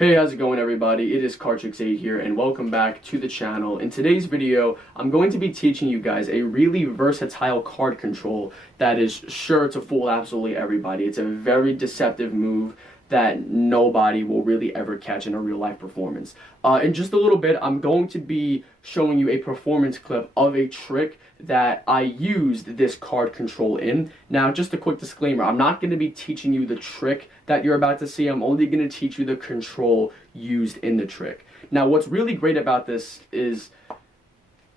Hey, how's it going everybody? It is Cardtrix 8 here and welcome back to the channel. In today's video, I'm going to be teaching you guys a really versatile card control that is sure to fool absolutely everybody. It's a very deceptive move that nobody will really ever catch in a real life performance. In just a little bit, I'm going to be showing you a performance clip of a trick that I used this card control in. Now, just a quick disclaimer, I'm not going to be teaching you the trick that you're about to see. I'm only going to teach you the control used in the trick. Now, what's really great about this is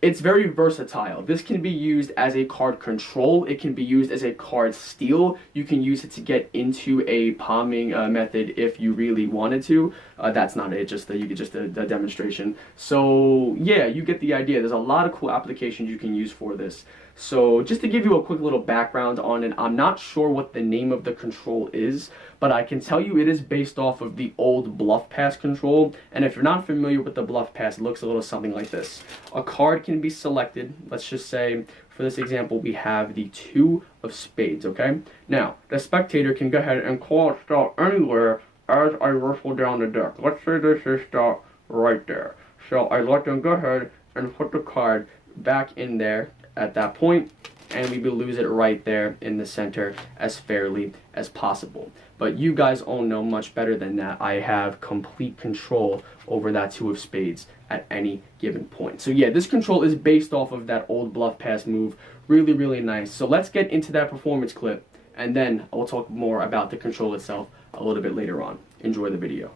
it's very versatile. This can be used as a card control. It can be used as a card steal. You can use it to get into a palming method if you really wanted to. That's not it, just the demonstration. So yeah, you get the idea. There's a lot of cool applications you can use for this. So just to give you a quick little background on it, I'm not sure what the name of the control is, but I can tell you it is based off of the old Bluff pass control. And if you're not familiar with the Bluff pass, it looks a little something like this. A card can be selected. Let's just say, for this example, we have the 2 of spades, okay? Now, the spectator can go ahead and call it start anywhere as I ruffle down the deck. Let's say this is start right there. So I let them go ahead and put the card back in there at that point, and we will lose it right there in the center as fairly as possible. But you guys all know much better than that. I have complete control over that 2 of spades at any given point. So yeah, this control is based off of that old Bluff pass move. Really, really nice. So let's get into that performance clip, and then I will talk more about the control itself a little bit later on. Enjoy the video.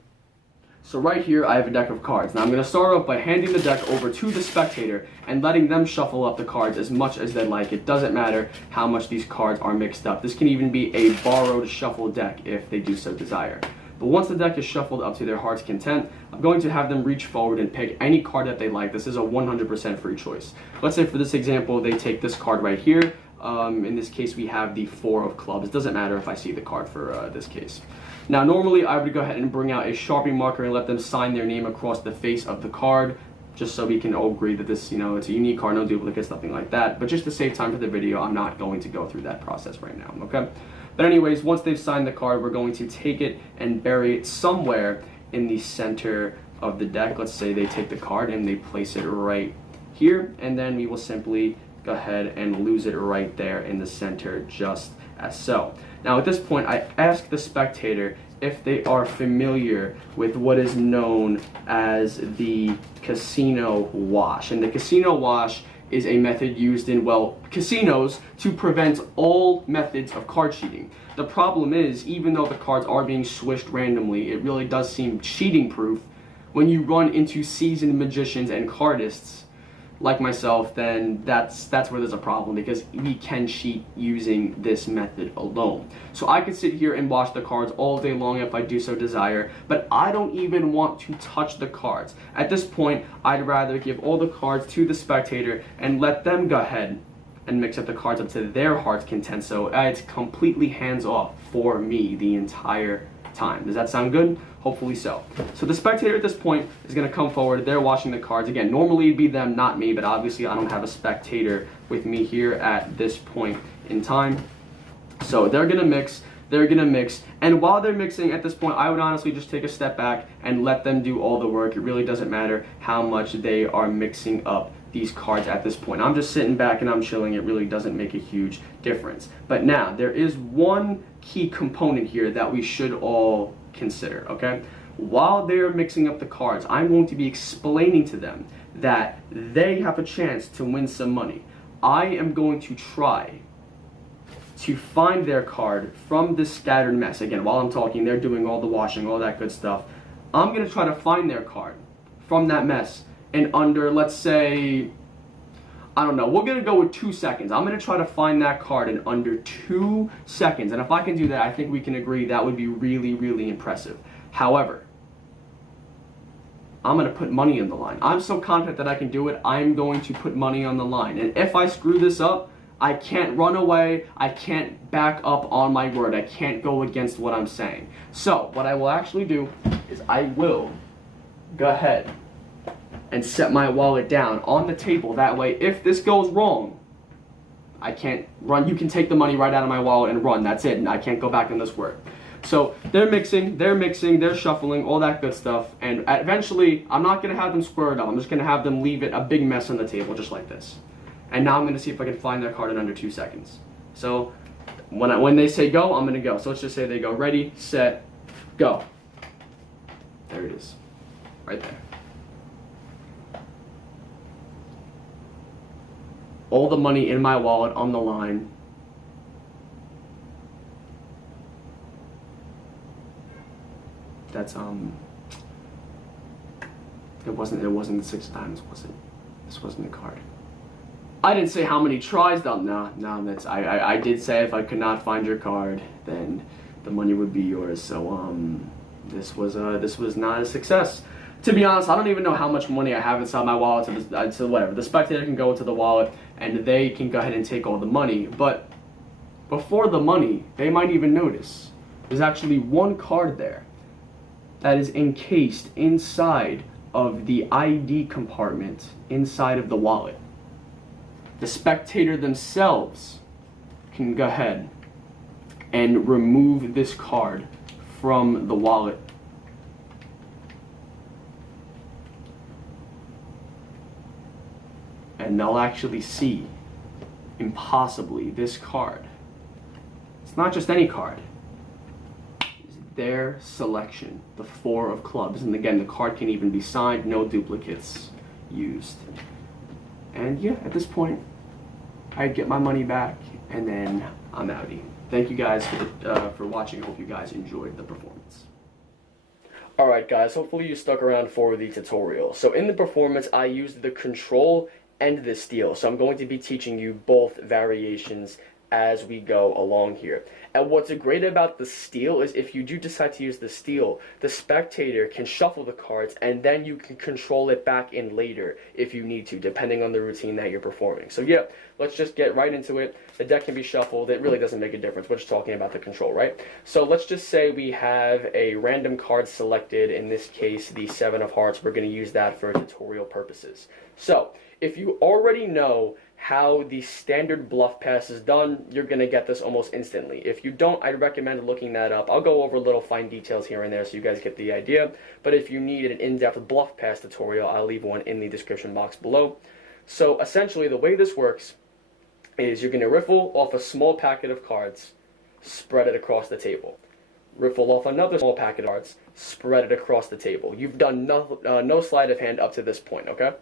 So right here, I have a deck of cards. Now I'm going to start off by handing the deck over to the spectator and letting them shuffle up the cards as much as they like. It doesn't matter how much these cards are mixed up. This can even be a borrowed shuffle deck if they do so desire. But once the deck is shuffled up to their heart's content, I'm going to have them reach forward and pick any card that they like. This is a 100% free choice. Let's say for this example, they take this card right here. In this case, we have the 4 of clubs. It doesn't matter if I see the card for this case. Now, normally I would go ahead and bring out a Sharpie marker and let them sign their name across the face of the card, just so we can all agree that this, it's a unique card, no duplicates, nothing like that. But just to save time for the video, I'm not going to go through that process right now, okay? But anyways, once they've signed the card, we're going to take it and bury it somewhere in the center of the deck. Let's say they take the card and they place it right here, and then we will simply go ahead and lose it right there in the center, just as so. Now at this point, I ask the spectator if they are familiar with what is known as the casino wash. And the casino wash is a method used in, well, casinos to prevent all methods of card cheating. The problem is, even though the cards are being swished randomly, it really does seem cheating proof. When you run into seasoned magicians and cardists like myself, then that's where there's a problem, because we can cheat using this method alone. So I could sit here and watch the cards all day long if I do so desire, but I don't even want to touch the cards. At this point, I'd rather give all the cards to the spectator and let them go ahead and mix up the cards up to their heart's content. So it's completely hands off for me the entire time. Does that sound good? Hopefully so. So the spectator at this point is going to come forward. They're watching the cards. Again, normally it'd be them, not me, but obviously I don't have a spectator with me here at this point in time. So they're going to mix. And while they're mixing at this point, I would honestly just take a step back and let them do all the work. It really doesn't matter how much they are mixing up these cards at this point. I'm just sitting back and I'm chilling. It really doesn't make a huge difference. But now, there is one key component here that we should all consider, okay? While they're mixing up the cards, I'm going to be explaining to them that they have a chance to win some money. I am going to try to find their card from this scattered mess. Again, while I'm talking, they're doing all the washing, all that good stuff. I'm going to try to find their card from that mess in under, let's say, I don't know, we're going to go with 2 seconds. I'm going to try to find that card in under 2 seconds. And if I can do that, I think we can agree that would be really, really impressive. However, I'm going to put money on the line. I'm so confident that I can do it, I'm going to put money on the line. And if I screw this up, I can't run away, I can't back up on my word, I can't go against what I'm saying. So, what I will actually do is I will go ahead and set my wallet down on the table. That way, if this goes wrong, I can't run. You can take the money right out of my wallet and run. That's it, and I can't go back on this word. So they're mixing, they're shuffling, all that good stuff. And eventually, I'm not going to have them square it up. I'm just going to have them leave it a big mess on the table, just like this. And now I'm going to see if I can find their card in under 2 seconds. So when they say go, I'm going to go. So let's just say they go ready, set, go. There it is. Right there. All the money in my wallet on the line. That's it wasn't the 6 times, was it? This wasn't the card. I didn't say how many tries though. No, that's I did say if I could not find your card, then the money would be yours. So this was not a success. To be honest, I don't even know how much money I have inside my wallet. So whatever. The spectator can go into the wallet and they can go ahead and take all the money. But before the money, they might even notice there's actually one card there that is encased inside of the ID compartment inside of the wallet. The spectator themselves can go ahead and remove this card from the wallet. And they'll actually see, impossibly, this card. It's not just any card. It's their selection, the 4 of clubs. And again, the card can even be signed, no duplicates used. And yeah, at this point, I'd get my money back, and then I'm outie. Thank you guys for watching. I hope you guys enjoyed the performance. Alright guys, hopefully you stuck around for the tutorial. So in the performance, I used the control and the steal. So I'm going to be teaching you both variations as we go along here. And what's great about the steal is if you do decide to use the steal, the spectator can shuffle the cards and then you can control it back in later if you need to, depending on the routine that you're performing. So yeah, let's just get right into it. The deck can be shuffled. It really doesn't make a difference. We're just talking about the control, right? So let's just say we have a random card selected, in this case the 7 of hearts. We're going to use that for tutorial purposes. So if you already know how the standard bluff pass is done, you're going to get this almost instantly. If you don't, I'd recommend looking that up. I'll go over little fine details here and there so you guys get the idea. But if you need an in-depth bluff pass tutorial, I'll leave one in the description box below. So essentially the way this works is you're going to riffle off a small packet of cards, spread it across the table. Riffle off another small packet of cards, spread it across the table. You've done no sleight of hand up to this point, okay?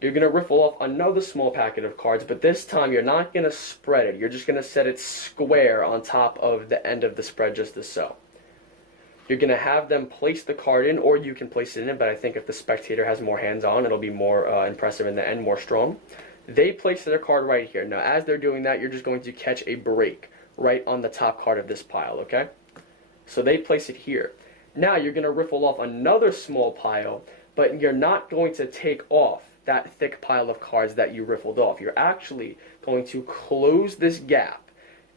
You're going to riffle off another small packet of cards, but this time you're not going to spread it. You're just going to set it square on top of the end of the spread, just as so. You're going to have them place the card in, or you can place it in, but I think if the spectator has more hands on, it'll be more impressive in the end, more strong. They place their card right here. Now, as they're doing that, you're just going to catch a break right on the top card of this pile, okay? So they place it here. Now you're going to riffle off another small pile, but you're not going to take off that thick pile of cards that you riffled off. You're actually going to close this gap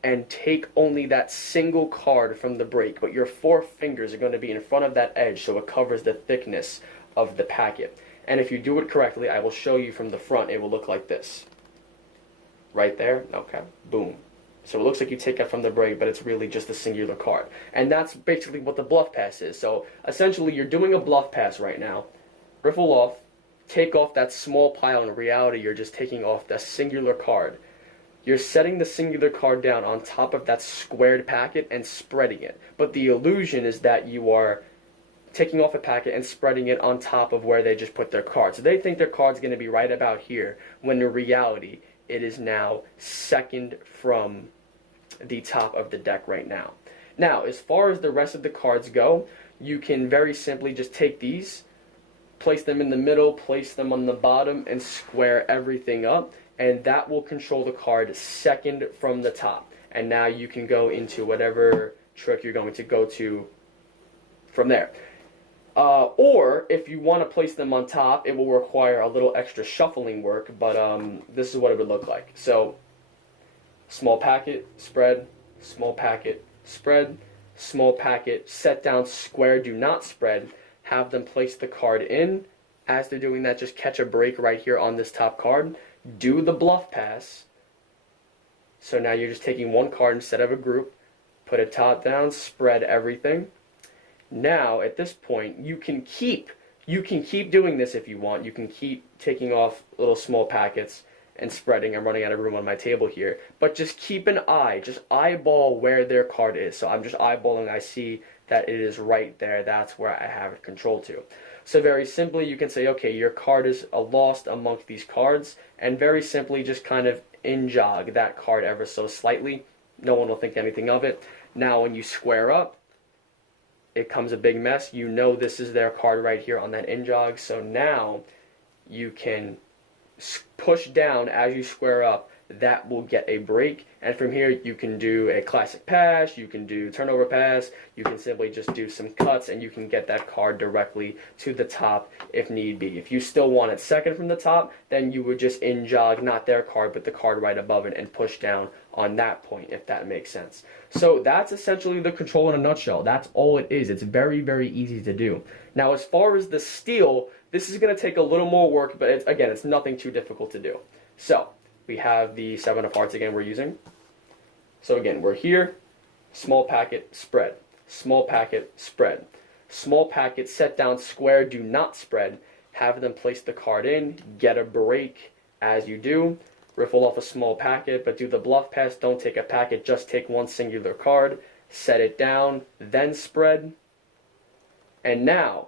and take only that single card from the break, but your 4 fingers are going to be in front of that edge so it covers the thickness of the packet. And if you do it correctly, I will show you from the front, it will look like this. Right there, okay, boom. So it looks like you take it from the break, but it's really just a singular card. And that's basically what the bluff pass is. So essentially you're doing a bluff pass right now. Riffle off, take off that small pile. In reality, you're just taking off the singular card. You're setting the singular card down on top of that squared packet and spreading it. But the illusion is that you are taking off a packet and spreading it on top of where they just put their card. So they think their card's going to be right about here, when in reality, it is now second from the top of the deck right now. Now, as far as the rest of the cards go, you can very simply just take these, place them in the middle, place them on the bottom, and square everything up, and that will control the card second from the top. And now you can go into whatever trick you're going to go to from there. Or if you want to place them on top, it will require a little extra shuffling work, but this is what it would look like. So, small packet, spread, small packet, spread, small packet, set down square, do not spread. Have them place the card in. As they're doing that, just catch a break right here on this top card. Do the bluff pass. So now you're just taking one card instead of a group. Put it top down, spread everything. Now, at this point, you can keep doing this if you want. You can keep taking off little small packets and spreading. I'm running out of room on my table here. But just keep an eye, just eyeball where their card is. So I'm just eyeballing, I see that it is right there. That's where I have it controlled to. So very simply, you can say, okay, your card is lost amongst these cards, and very simply just kind of in-jog that card ever so slightly. No one will think anything of it. Now when you square up, it comes a big mess. You know this is their card right here on that in-jog. So now you can push down as you square up. That will get a break, and from here you can do a classic pass, you can do turnover pass, you can simply just do some cuts, and you can get that card directly to the top if need be. If you still want it second from the top, then you would just in-jog, not their card, but the card right above it, and push down on that point, if that makes sense. So that's essentially the control in a nutshell. That's all it is. It's very, very easy to do. Now, as far as the steal, this is going to take a little more work, but again, it's nothing too difficult to do. So we have the 7 of hearts again we're using. So again, we're here, small packet, spread, small packet, spread, small packet, set down square, do not spread, have them place the card in, get a break as you do, riffle off a small packet, but do the bluff pass, don't take a packet, just take one singular card, set it down, then spread. And now,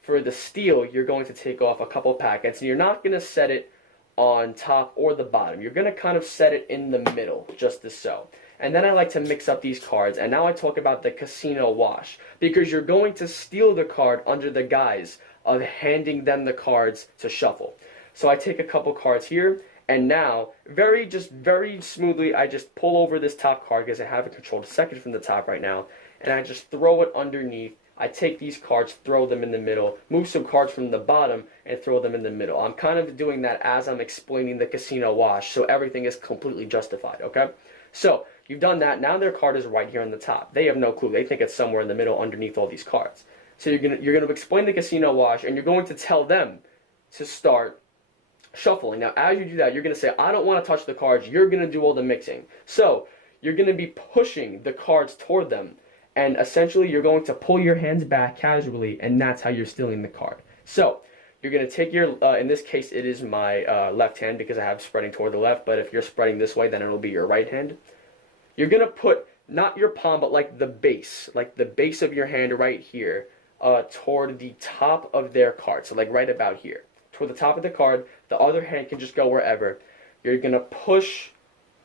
for the steal, you're going to take off a couple packets, and you're not going to set it on top or the bottom. You're going to kind of set it in the middle, just as so. And then I like to mix up these cards, and now I talk about the casino wash, because you're going to steal the card under the guise of handing them the cards to shuffle. So I take a couple cards here, and now, very smoothly, I just pull over this top card, because I have it controlled second from the top right now, and I just throw it underneath. I take these cards, throw them in the middle, move some cards from the bottom, and throw them in the middle. I'm kind of doing that as I'm explaining the casino wash, so everything is completely justified, okay? So, you've done that. Now their card is right here on the top. They have no clue. They think it's somewhere in the middle underneath all these cards. So you're gonna explain the casino wash, and you're going to tell them to start shuffling. Now, as you do that, you're going to say, I don't want to touch the cards. You're going to do all the mixing. So, you're going to be pushing the cards toward them. And essentially, you're going to pull your hands back casually, and that's how you're stealing the card. So, you're going to take your, in this case, it is my left hand because I have spreading toward the left, but if you're spreading this way, then it'll be your right hand. You're going to put, not your palm, but like the base of your hand right here, toward the top of their card. So, like right about here. Toward the top of the card, the other hand can just go wherever. You're going to push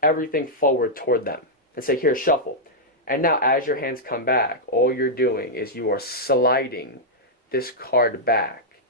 everything forward toward them and say, here, shuffle. And now, as your hands come back, all you're doing is you are sliding this card back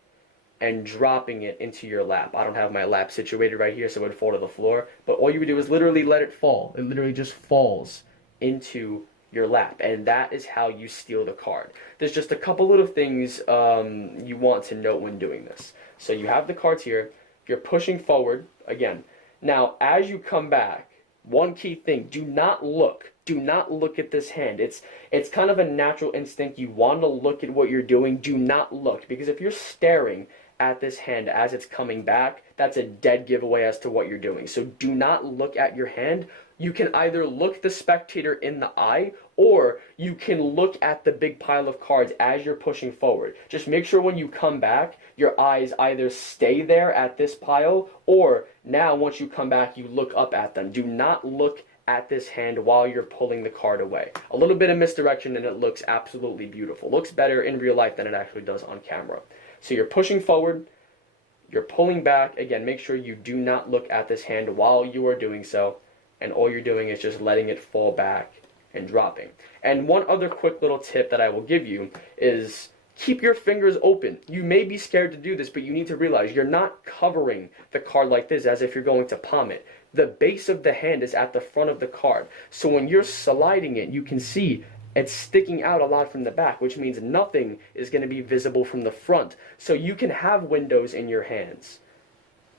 and dropping it into your lap. I don't have my lap situated right here, so it would fall to the floor. But all you would do is literally let it fall. It literally just falls into your lap. And that is how you steal the card. There's just a couple little things you want to note when doing this. So you have the cards here. You're pushing forward again. Now, as you come back, one key thing, do not look. Do not look at this hand. It's kind of a natural instinct. You want to look at what you're doing. Do not look. Because if you're staring at this hand as it's coming back, that's a dead giveaway as to what you're doing. So do not look at your hand. You can either look the spectator in the eye, or you can look at the big pile of cards as you're pushing forward. Just make sure when you come back, your eyes either stay there at this pile, or now once you come back, you look up at them. Do not look at this hand while you're pulling the card away. A little bit of misdirection and it looks absolutely beautiful. Looks better in real life than it actually does on camera. So you're pushing forward, you're pulling back. Again, make sure you do not look at this hand while you are doing so, and all you're doing is just letting it fall back and dropping. And one other quick little tip that I will give you is keep your fingers open. You may be scared to do this, but you need to realize you're not covering the card like this as if you're going to palm it. The base of the hand is at the front of the card. So when you're sliding it, you can see it's sticking out a lot from the back, which means nothing is going to be visible from the front. So you can have windows in your hands.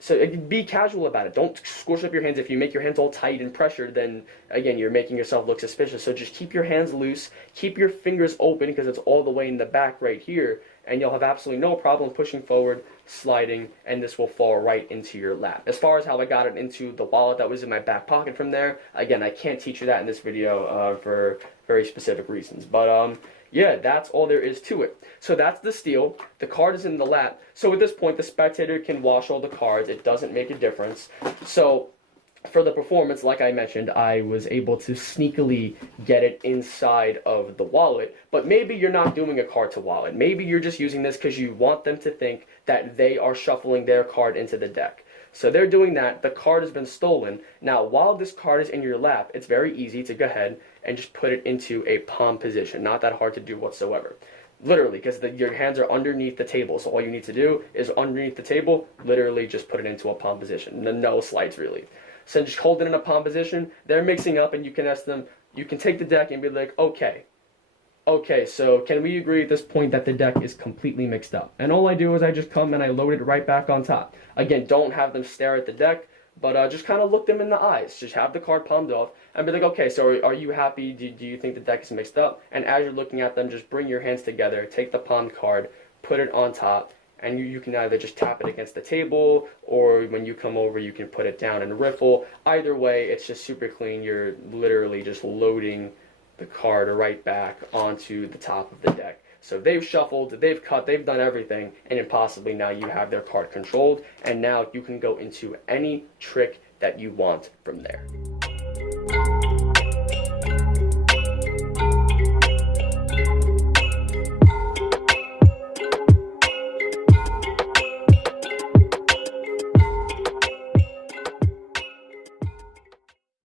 So be casual about it. Don't squish up your hands. If you make your hands all tight and pressured, then again, you're making yourself look suspicious. So just keep your hands loose, keep your fingers open because it's all the way in the back right here, and you'll have absolutely no problem pushing forward, sliding, and this will fall right into your lap. As far as how I got it into the wallet that was in my back pocket from there, again, I can't teach you that in this video for very specific reasons. But yeah, that's all there is to it. So that's the steal. The card is in the lap. So at this point, the spectator can wash all the cards. It doesn't make a difference. So for the performance, like I mentioned, I was able to sneakily get it inside of the wallet. But maybe you're not doing a card to wallet. Maybe you're just using this because you want them to think that they are shuffling their card into the deck. So they're doing that. The card has been stolen. Now, while this card is in your lap, it's very easy to go ahead and just put it into a palm position. Not that hard to do whatsoever. Literally, because your hands are underneath the table. So all you need to do is underneath the table, literally just put it into a palm position. No slides, really. So just hold it in a palm position. They're mixing up, and you can ask them, you can take the deck and be like, okay, so can we agree at this point that the deck is completely mixed up? And all I do is I just come and I load it right back on top. Again, don't have them stare at the deck, but just kind of look them in the eyes. Just have the card palmed off and be like, okay, so are you happy? Do you think the deck is mixed up? And as you're looking at them, just bring your hands together, take the palmed card, put it on top, and you can either just tap it against the table, or when you come over, you can put it down and riffle. Either way, it's just super clean. You're literally just loading the card right back onto the top of the deck. So they've shuffled, they've cut, they've done everything, and then possibly now you have their card controlled, and now you can go into any trick that you want from there.